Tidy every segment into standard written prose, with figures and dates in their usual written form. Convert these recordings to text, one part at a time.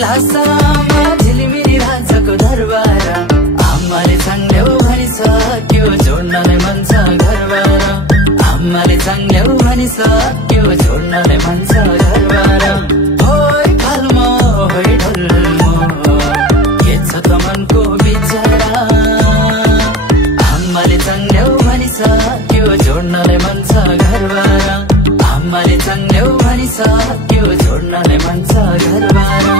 लासामा झिलिमिली राजाको दरबार आमाले चाङ्ग्याउ भनिसक्यो जोड्नलाई मन छ घरबार आमाले चाङ्ग्याउ भनिसक्यो जोड्नलाई मन छ घरबार होइ फाल्मो होइ ढल्मो के छ त मनको विचार आमाले चाङ्ग्याउ भनिसक्यो जोड्नलाई मन छ घरबार आमाले चाङ्ग्याउ भनिसक्यो जोड्नलाई मन छ घरबार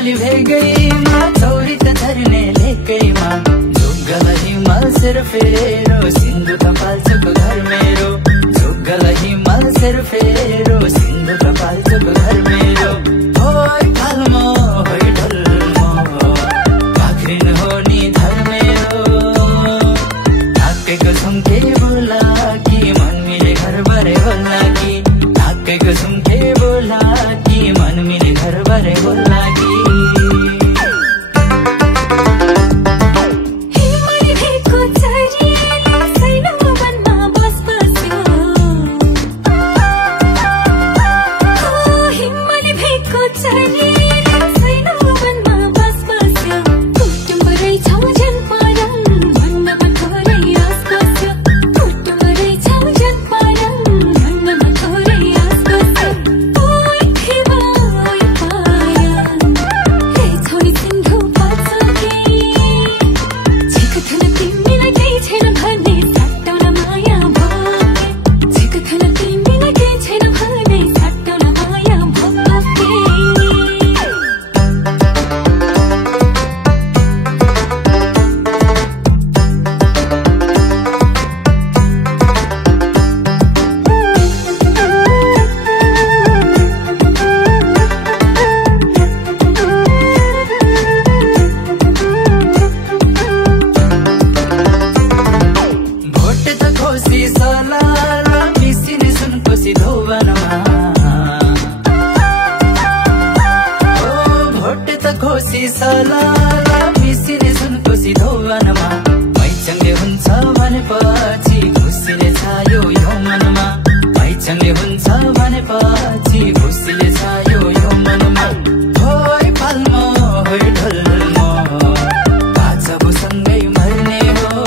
हिमाली भेगैमा चौरी त झर्ने लेकैमा झुक्गल हिमाल सेर फेरो सिन्धु त पाल्छको घर मेरो झुक्गल हिमाल सेर फेरो सिन्धु त पाल्छको घर मेरो होइ फाल्मो होइ ढल्मो भाख्रिन हो नि धर मेरो ढाकेको झुम्के बोला कि मन मिले घर बारे होला कि ढाकेको झुम्के बोला कि मन मिले घर बारे होला कि सलाला मिसिने सुनको सिधौवनमा मैचङले हुन्छ भनेपछि खुसीले छायो यो मनमा मैचङले हुन्छ भनेपछि खुसीले छायो यो मनमा होइ फाल्मो होइ ढल्मो काचबुसँगै मर्ने हो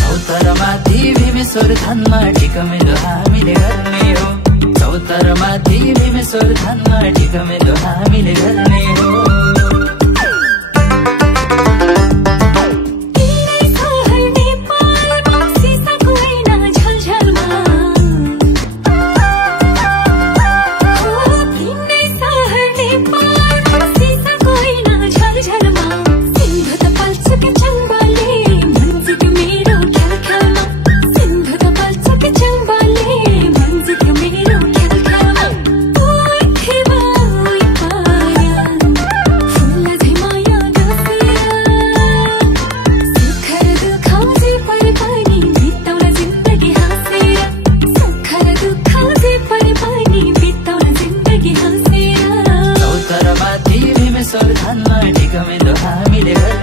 चौतरमाथि भीमेश्वर धानमा टिकमेलो हामीले गर्ने हो चौतरमाथि भीमेश्वर धानमा टिकमेलो हामीले गर्ने हो धानमा टिकमेलो हामीले